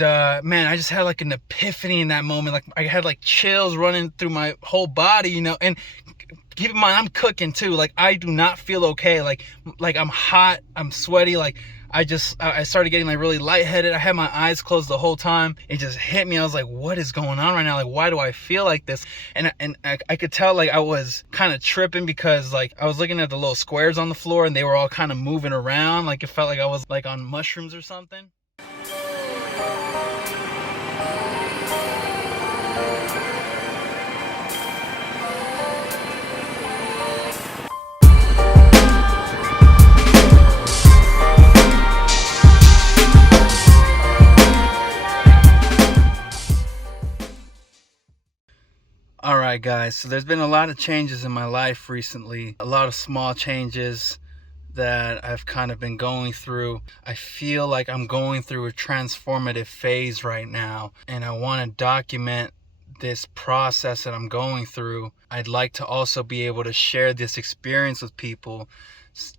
And man, I just had like an epiphany in that moment. Like I had like chills running through my whole body, you know. And keep in mind, I'm cooking too. Like I do not feel okay. Like I'm hot, I'm sweaty. Like I started getting like really lightheaded. I had my eyes closed the whole time. It just hit me. I was like, what is going on right now? Like, why do I feel like this? And I could tell like I was kind of tripping because like I was looking at the little squares on the floor and they were all kind of moving around. Like it felt like I was like on mushrooms or something. Alright guys, so there's been a lot of changes in my life recently. A lot of small changes that I've kind of been going through. I feel like I'm going through a transformative phase right now, and I want to document this process that I'm going through. I'd like to also be able to share this experience with people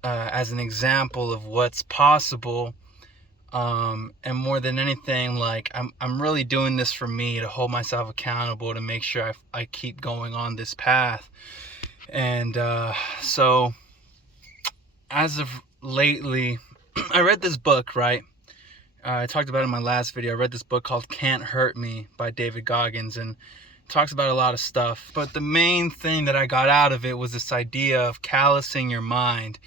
as an example of what's possible. And more than anything, like I'm really doing this for me, to hold myself accountable, to make sure I keep going on this path. And so as of lately, I read this book, right? I talked about it in my last video. I read this book called Can't Hurt Me by David Goggins, and it talks about a lot of stuff. But the main thing that I got out of it was this idea of callousing your mind,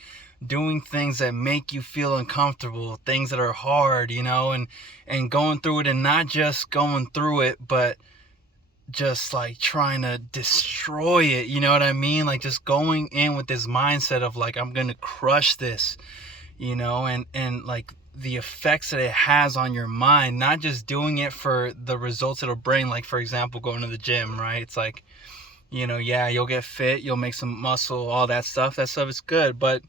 doing things that make you feel uncomfortable, things that are hard, you know, and going through it, and not just going through it, but just like trying to destroy it, you know what I mean? Like just going in with this mindset of like, I'm gonna crush this, you know, and like the effects that it has on your mind, not just doing it for the results it'll bring, like for example going to the gym, right? It's like, you know, yeah, you'll get fit, you'll make some muscle, all that stuff is good, but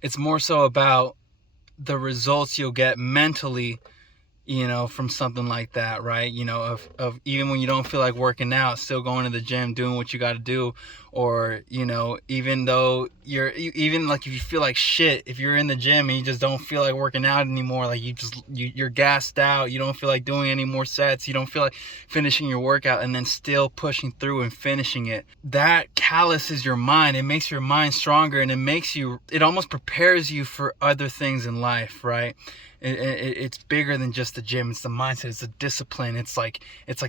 it's more so about the results you'll get mentally, you know, from something like that, right? You know, of even when you don't feel like working out, still going to the gym, doing what you got to do. Or, you know, even though even like if you feel like shit, if you're in the gym and you just don't feel like working out anymore, like you're gassed out, you don't feel like doing any more sets, you don't feel like finishing your workout, and then still pushing through and finishing it, that calluses your mind. It makes your mind stronger, and it almost prepares you for other things in life, right? It's bigger than just the gym. It's the mindset. It's the discipline. It's like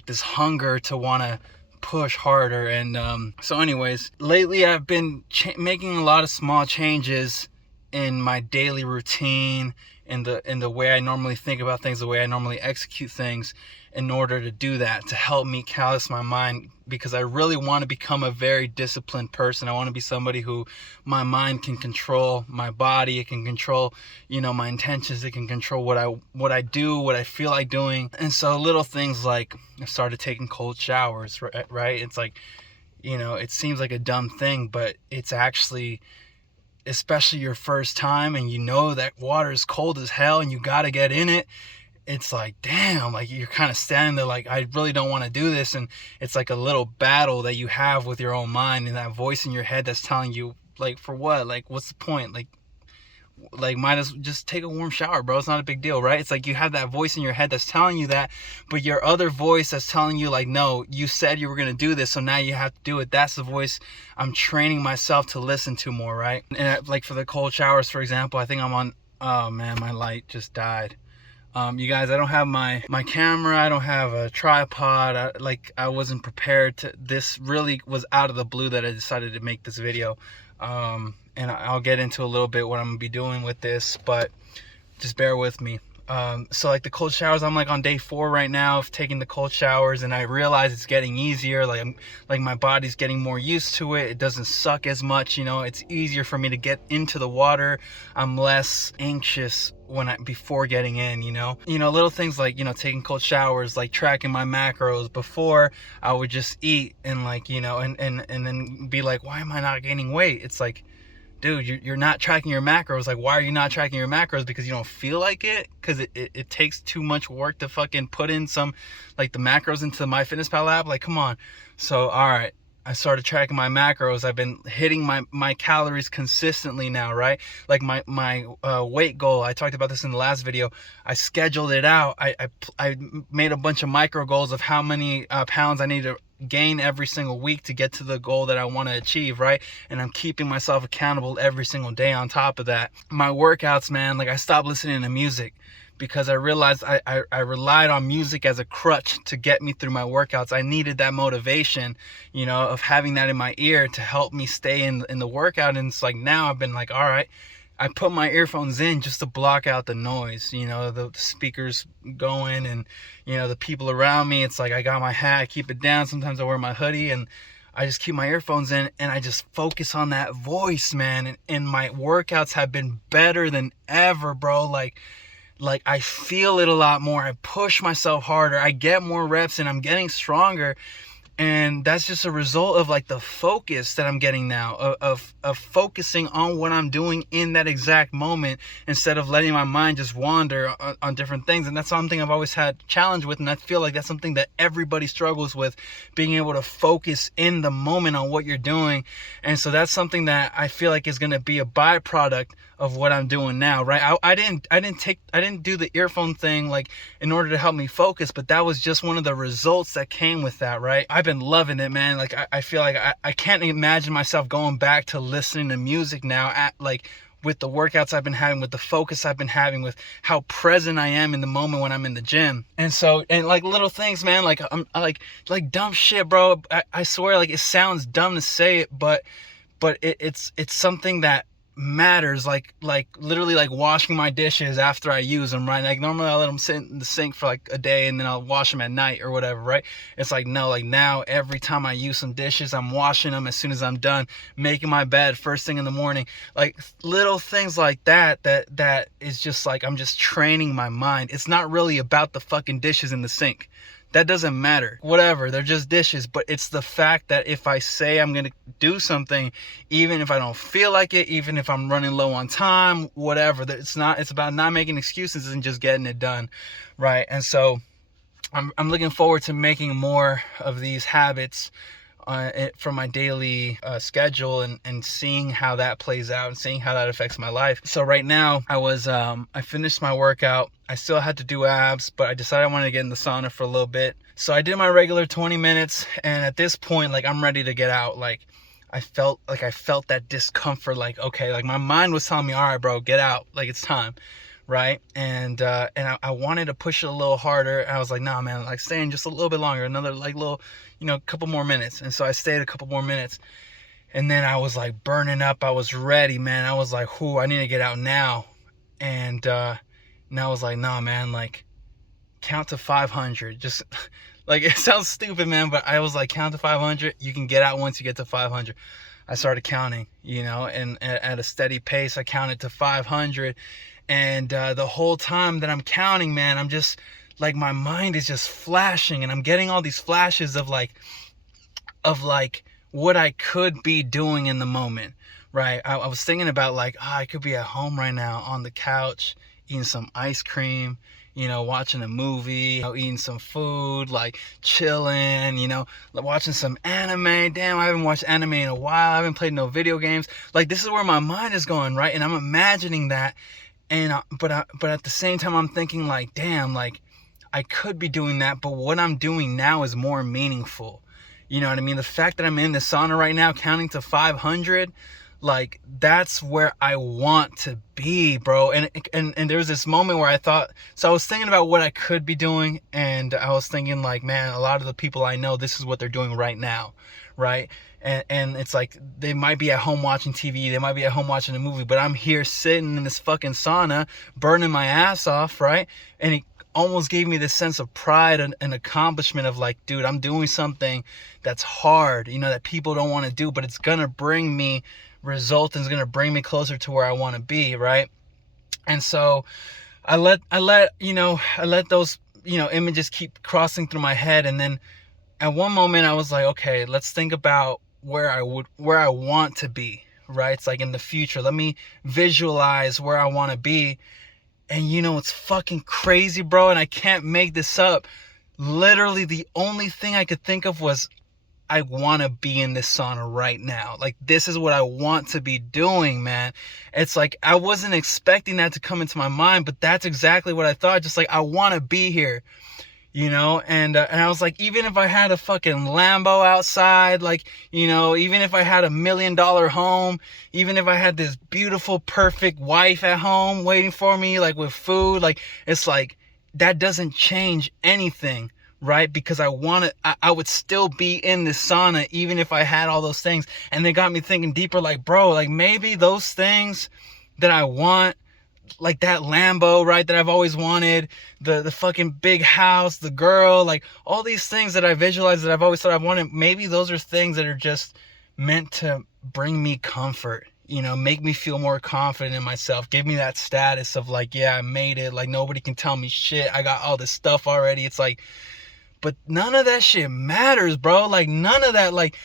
this hunger to want to push harder. And so anyways, lately I've been making a lot of small changes in my daily routine, in the way I normally think about things, the way I normally execute things, in order to do that, to help me callous my mind, because I really want to become a very disciplined person. I want to be somebody who my mind can control, my body, it can control, you know, my intentions, it can control what I do, what I feel like doing. And so little things like I started taking cold showers, right? It's like, you know, it seems like a dumb thing, but it's actually, especially your first time and you know that water is cold as hell and you got to get in it. It's like, damn, like you're kind of standing there like, I really don't want to do this. And it's like a little battle that you have with your own mind, and that voice in your head that's telling you, like, for what? Like, what's the point? Like might as well just take a warm shower, bro. It's not a big deal, right? It's like you have that voice in your head that's telling you that, but your other voice that's telling you like, no, you said you were going to do this, so now you have to do it. That's the voice I'm training myself to listen to more, right? And like for the cold showers, for example, I think I'm on, oh man, my light just died. You guys, I don't have my camera, I don't have a tripod, I wasn't prepared to, this really was out of the blue that I decided to make this video. And I'll get into a little bit what I'm gonna be doing with this, but just bear with me. So like the cold showers, I'm like on day 4 right now of taking the cold showers, and I realize it's getting easier. Like my body's getting more used to it. It doesn't suck as much, you know. It's easier for me to get into the water. I'm less anxious before getting in, you know. Little things like, you know, taking cold showers, like tracking my macros. Before I would just eat and like, you know, and then be like, why am I not gaining weight? It's like, dude, you're not tracking your macros. Like, why are you not tracking your macros? Because you don't feel like it? Because it takes too much work to fucking put in some, like, the macros into the MyFitnessPal app? Like, come on. So, all right. I started tracking my macros. I've been hitting my calories consistently now, right? Like my weight goal. I talked about this in the last video. I scheduled it out. I made a bunch of micro goals of how many pounds I need to gain every single week to get to the goal that I want to achieve, right? And I'm keeping myself accountable every single day on top of that. My workouts, man, like I stopped listening to music because I realized I relied on music as a crutch to get me through my workouts. I needed that motivation, of having that in my ear to help me stay in the workout. And it's like now I've been like, all right, I put my earphones in just to block out the noise, the speakers going and, the people around me. It's like I got my hat, I keep it down. Sometimes I wear my hoodie and I just keep my earphones in and I just focus on that voice, man. And my workouts have been better than ever, bro. Like I feel it a lot more. I push myself harder. I get more reps and I'm getting stronger. And that's just a result of like the focus that I'm getting now of focusing on what I'm doing in that exact moment instead of letting my mind just wander on different things. And that's something I've always had challenge with. And I feel like that's something that everybody struggles with, being able to focus in the moment on what you're doing. And so that's something that I feel like is going to be a byproduct of what I'm doing now, right? I didn't do the earphone thing like in order to help me focus, but that was just one of the results that came with that, right? I've been loving it, man. Like I feel like I can't imagine myself going back to listening to music now with the workouts I've been having, with the focus I've been having, with how present I am in the moment when I'm in the gym. And so, and like little things, man, like I'm like dumb shit, bro. I swear, like it sounds dumb to say it, but it's something that matters, like literally like washing my dishes after I use them, right? Like normally I'll let them sit in the sink for like a day and then I'll wash them at night or whatever, right? It's like no, like now every time I use some dishes, I'm washing them as soon as I'm done, making my bed first thing in the morning. Like little things like that is just like I'm just training my mind. It's not really about the fucking dishes in the sink. That doesn't matter. Whatever, they're just dishes. But it's the fact that if I say I'm going to do something, even if I don't feel like it, even if I'm running low on time, whatever, it's about not making excuses and just getting it done, right? And so I'm looking forward to making more of these habits from my daily schedule and seeing how that plays out and seeing how that affects my life. So right now I finished my workout. I still had to do abs, but I decided I wanted to get in the sauna for a little bit. So I did my regular 20 minutes. And at this point, like I'm ready to get out. Like I felt that discomfort, like, okay, like my mind was telling me, all right, bro, get out. Like it's time. Right. And I wanted to push it a little harder. I was like, nah, man, like staying just a little bit longer, another like little, couple more minutes. And so I stayed a couple more minutes and then I was like burning up. I was ready, man. I was like, I need to get out now. And I was like, nah, man, like count to 500. Just like, it sounds stupid, man, but I was like, count to 500. You can get out once you get to 500. I started counting, and at a steady pace, I counted to 500. And the whole time that I'm counting, man, I'm just like, my mind is just flashing and I'm getting all these flashes of like what I could be doing in the moment, right? I was thinking about like, I could be at home right now on the couch, eating some ice cream, watching a movie, eating some food, like chilling, watching some anime. Damn, I haven't watched anime in a while. I haven't played no video games. Like this is where my mind is going, right? And I'm imagining that. And but at the same time, I'm thinking like, damn, like I could be doing that, but what I'm doing now is more meaningful. You know what I mean? The fact that I'm in the sauna right now, counting to 500, like that's where I want to be, bro. And there was this moment where I was thinking about what I could be doing, and I was thinking like, man, a lot of the people I know, this is what they're doing right now, right? And it's like they might be at home watching TV, they might be at home watching a movie, but I'm here sitting in this fucking sauna, burning my ass off, right? And it almost gave me this sense of pride and accomplishment of like, dude, I'm doing something that's hard, that people don't want to do, but it's gonna bring me results and it's gonna bring me closer to where I want to be, right? And so I let those images keep crossing through my head, and then at one moment I was like, okay, let's think about where I want to be, right? It's like in the future, let me visualize where I want to be. And it's fucking crazy, bro, and I can't make this up. Literally the only thing I could think of was I want to be in this sauna right now. Like, this is what I want to be doing, man. It's like, I wasn't expecting that to come into my mind, but that's exactly what I thought. Just like, I want to be here, and I was like, even if I had a fucking Lambo outside, like, even if I had $1 million home, even if I had this beautiful, perfect wife at home waiting for me, like with food, like, it's like, that doesn't change anything, right? Because I would still be in the sauna even if I had all those things. And they got me thinking deeper, like, bro, like, maybe those things that I want, like that Lambo, right, that I've always wanted, the fucking big house, the girl, like all these things that I visualized that I've always thought I wanted, maybe those are things that are just meant to bring me comfort, make me feel more confident in myself, give me that status of like, yeah, I made it, like nobody can tell me shit, I got all this stuff already. It's like, but none of that shit matters, bro. Like, none of that, like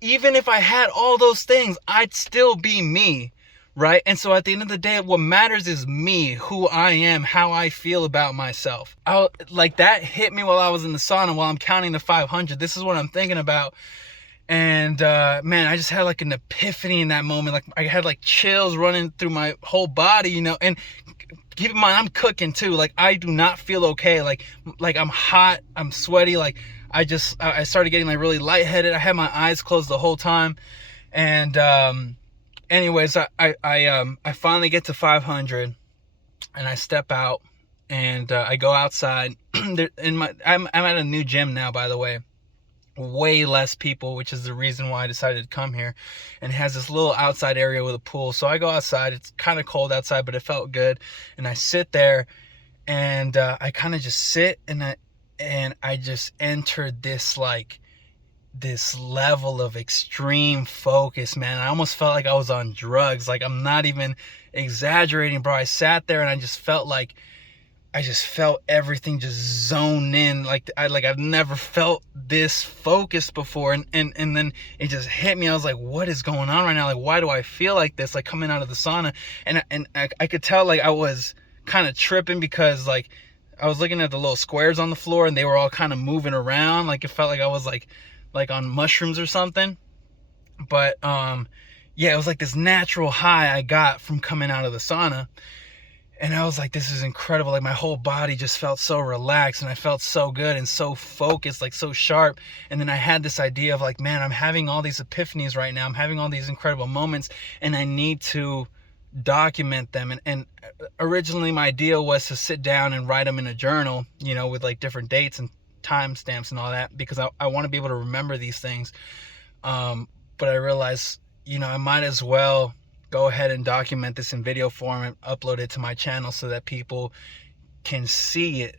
even if I had all those things, I'd still be me, right? And so at the end of the day, what matters is me, who I am, how I feel about myself. Like, that hit me while I was in the sauna, while I'm counting to 500. This is what I'm thinking about. And man, I just had like an epiphany in that moment. Like, I had like chills running through my whole body, and keep in mind, I'm cooking too. Like, I do not feel okay. Like I'm hot, I'm sweaty. Like, I started getting like really lightheaded. I had my eyes closed the whole time. And anyways, I finally get to 500, and I step out, and I go outside. I'm at a new gym now, by the way. Way less people, which is the reason why I decided to come here, and it has this little outside area with a pool. So I go outside. It's kind of cold outside, but it felt good, and I sit there, and I kind of just sit, and I just entered this level of extreme focus, man. I almost felt like I was on drugs. Like, I'm not even exaggerating, bro. I sat there and I just felt everything just zone in. Like I've never felt this focused before. And then it just hit me. I was like, what is going on right now? Like, why do I feel like this? Like, coming out of the sauna. And I could tell, like, I was kind of tripping because, like, I was looking at the little squares on the floor, and they were all kind of moving around. Like, it felt like I was like on mushrooms or something. But yeah, it was like this natural high I got from coming out of the sauna. And I was like, this is incredible. Like, my whole body just felt so relaxed, and I felt so good and so focused, like so sharp. And then I had this idea of like, man, I'm having all these epiphanies right now. I'm having all these incredible moments, and I need to document them. And originally my idea was to sit down and write them in a journal, with like different dates and timestamps and all that, because I want to be able to remember these things. But I realized, I might as well go ahead and document this in video form and upload it to my channel so that people can see it,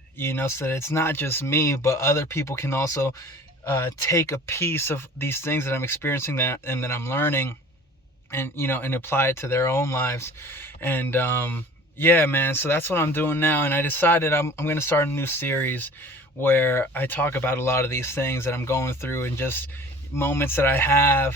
so that it's not just me, but other people can also take a piece of these things that I'm experiencing and that I'm learning, and and apply it to their own lives. And yeah, man, so that's what I'm doing now. And I decided I'm going to start a new series where I talk about a lot of these things that I'm going through, and just moments that I have,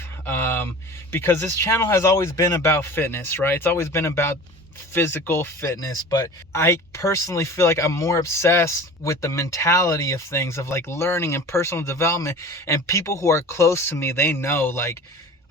because this channel has always been about fitness, right? It's always been about physical fitness, but I personally feel like I'm more obsessed with the mentality of things, of like learning and personal development. And people who are close to me, they know, like,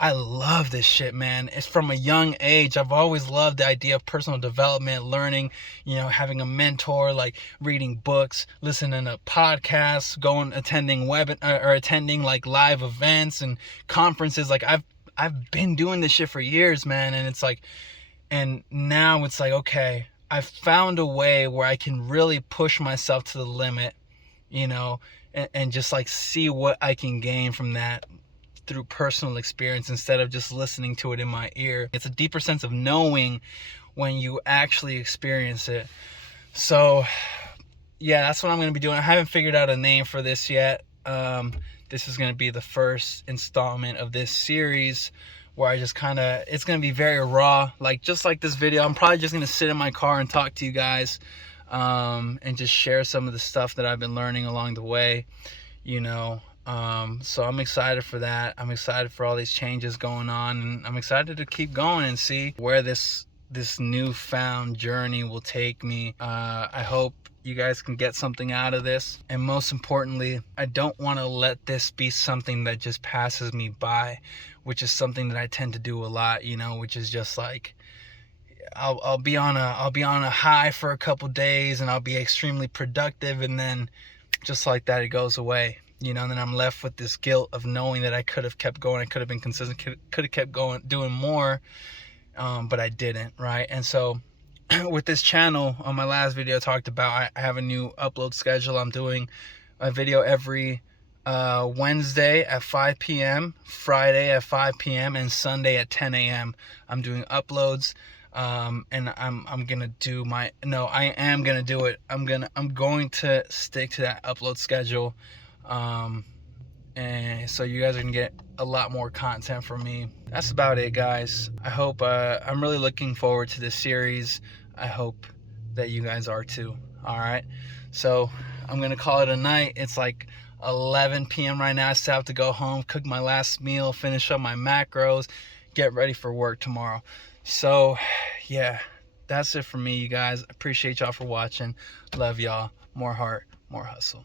I love this shit, man. It's from a young age. I've always loved the idea of personal development, learning, having a mentor, like reading books, listening to podcasts, attending like live events and conferences. Like, I've been doing this shit for years, man. And it's like, and now it's like, okay, I've found a way where I can really push myself to the limit, and just like see what I can gain from that through personal experience, instead of just listening to it in my ear. It's a deeper sense of knowing when you actually experience it. So yeah, that's what I'm going to be doing. I haven't figured out a name for this yet. This is going to be the first installment of this series, where I just it's going to be very raw, like just like this video. I'm probably just going to sit in my car and talk to you guys, and just share some of the stuff that I've been learning along the way, so I'm excited for that. I'm excited for all these changes going on, and I'm excited to keep going and see where this this newfound journey will take me. I hope you guys can get something out of this. And most importantly, I don't want to let this be something that just passes me by, which is something that I tend to do a lot, you know, which is just like, I'll be on a high for a couple days and I'll be extremely productive, and then just like that it goes away, you know. And then I'm left with this guilt of knowing that I could have kept going, I could have been consistent, could have kept going, doing more, but I didn't, right? And so with this channel, on my last video I talked about, I have a new upload schedule. I'm doing a video every Wednesday at 5 p.m, Friday at 5 p.m, and Sunday at 10 a.m. I'm doing uploads. And I'm gonna do my, no, I am gonna do it. I'm going to stick to that upload schedule. And so you guys are gonna get a lot more content from me. That's about it, guys. I hope, I'm really looking forward to this series. I hope that you guys are too. All right, so I'm gonna call it a night. It's like 11 p.m. right now. I still have to go home, cook my last meal, finish up my macros, get ready for work tomorrow. So yeah, that's it for me, you guys. Appreciate y'all for watching. Love y'all. More heart, more hustle.